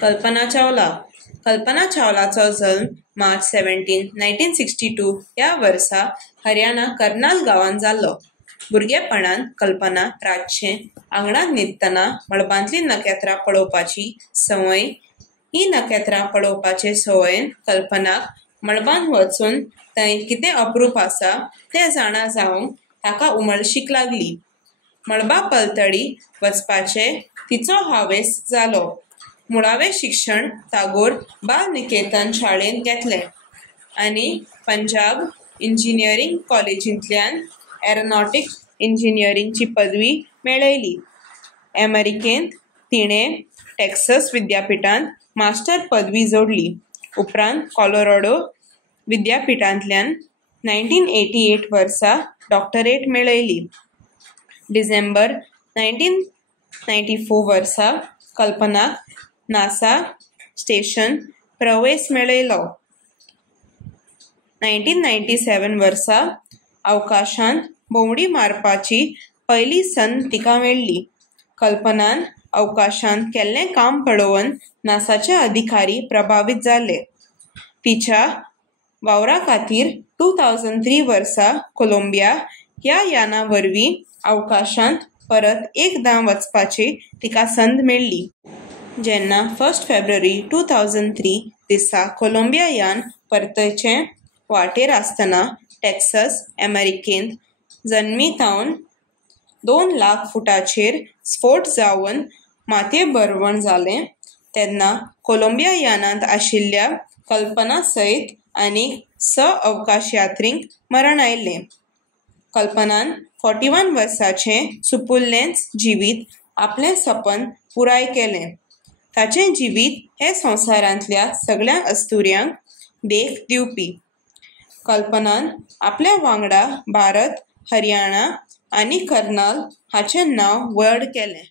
कल्पना चावलाचो जल्म मार्च 17, 1962 ह्या वर्सा हरियाणा कर्नाल गांवांत जाल्लो. भुरगेपणान कल्पना रातचें आंगणांत न्हिदतना मळबांतलीं नखेत्रां पळोवपाची संवय. ही नखेत्रां पळोवपाचे संवयेन कल्पनाक मळबांत वचून थंय कितें अप्रूप आसा तें जाणा जावंक ताका उमळशीक लागली. मळबा पलतडी वचपाचे तिचो हावेस जालो. मुळावें शिक्षण टागोर बाल निकेतन शाळेंत घेतलें आनी पंजाब इंजिनियरींग कॉलेजींतल्यान एरोनॉटिक इंजिनियरींगची पदवी मेळयली. अमेरिकेंत तिणें टेक्सास विद्यापीठांत मास्टर पदवी जोडली. उपरांत कोलोराडो विद्यापीठांतल्यान 1988 वर्सा डॉक्टरेट मेळयली. डिसेंबर 1994 वर्सा कल्पनाक नासा स्टेशन प्रवेश मेळयलो. 1997 वर्सा अवकाशांत भोंवडी मारपाची पयली संद तिका मेळ्ळी. कल्पनान अवकाशांत केल्लें काम पळोवन नासाचे अधिकारी प्रभावीत जाले. तिच्या वावरा खातीर 2003 वर्सा कोलंबिया ह्या याना वरवीं अवकाशांत परत एकदां वचपाची तिका संद मेळ्ळी. जेन्ना 1 फेब्रुवारी 2003 दिसा कोलंबिया यान परतचे वाटेर आसतना टेक्सास अमेरिकेंत जमनींतल्यान 2 लाख फुटांचेर स्फोट जावन माथेभरवण जालें तेन्ना कोलंबिया यानांत आशिल्ल्या कल्पना सयत आनीक 6 अवकाशयात्रींक मरण आयलें. कल्पनान 41 वर्सांचें सुपुर्लेंच जिवीत आपलें सपन पुराय केलें. ताचें जिवीत हे संवसारांतल्या सगळ्या अस्तुऱ्यांक देख दिवपी. कल्पनान आपल्या वांगडा भारत, हरियाणा आनी कर्नाल हाचें नांव व्हड केलें.